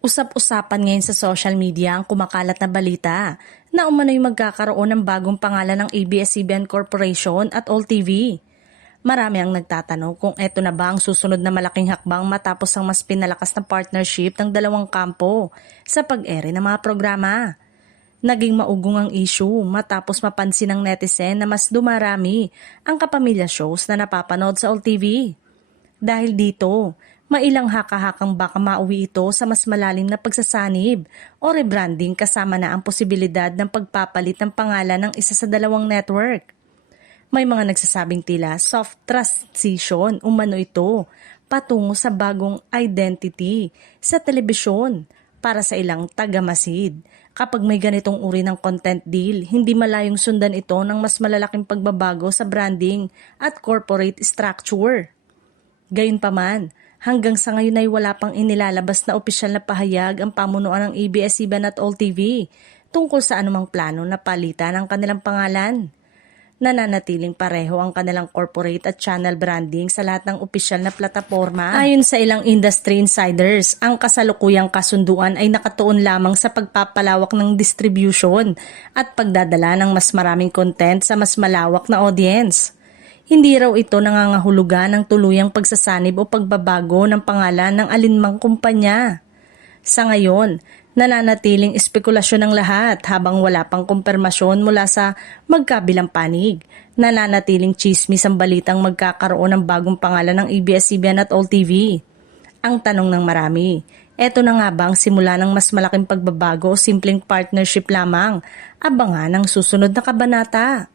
Usap-usapan ngayon sa social media ang kumakalat na balita na umano'y magkakaroon ng bagong pangalan ng ABS-CBN Corporation at All TV. Marami ang nagtatanong kung eto na ba ang susunod na malaking hakbang matapos ang mas pinalakas na partnership ng dalawang kampo sa pag-ere ng mga programa. Naging maugong ang issue matapos mapansin ng netizen na mas dumarami ang kapamilya shows na napapanood sa All TV. Dahil dito, mailang haka-hakang baka mauwi ito sa mas malalim na pagsasanib o rebranding kasama na ang posibilidad ng pagpapalit ng pangalan ng isa sa dalawang network. May mga nagsasabing tila soft transition umano ito patungo sa bagong identity sa telebisyon para sa ilang tagamasid. Kapag may ganitong uri ng content deal, hindi malayong sundan ito ng mas malalaking pagbabago sa branding at corporate structure. Gayunpaman, hanggang sa ngayon ay wala pang inilalabas na opisyal na pahayag ang pamunuan ng ABS-CBN at All TV tungkol sa anumang plano na palitan ang kanilang pangalan. Nananatiling pareho ang kanilang corporate at channel branding sa lahat ng opisyal na plataporma. Ayon sa ilang industry insiders, ang kasalukuyang kasunduan ay nakatuon lamang sa pagpapalawak ng distribution at pagdadala ng mas maraming content sa mas malawak na audience. Hindi raw ito nangangahulugan ng tuluyang pagsasanib o pagbabago ng pangalan ng alinmang kumpanya. Sa ngayon, nananatiling espekulasyon ng lahat habang wala pang kumpirmasyon mula sa magkabilang panig. Nananatiling chismis ang balitang magkakaroon ng bagong pangalan ng ABS-CBN at All TV. Ang tanong ng marami, eto na nga ba ang simula ng mas malaking pagbabago o simpleng partnership lamang? Abangan ang susunod na kabanata.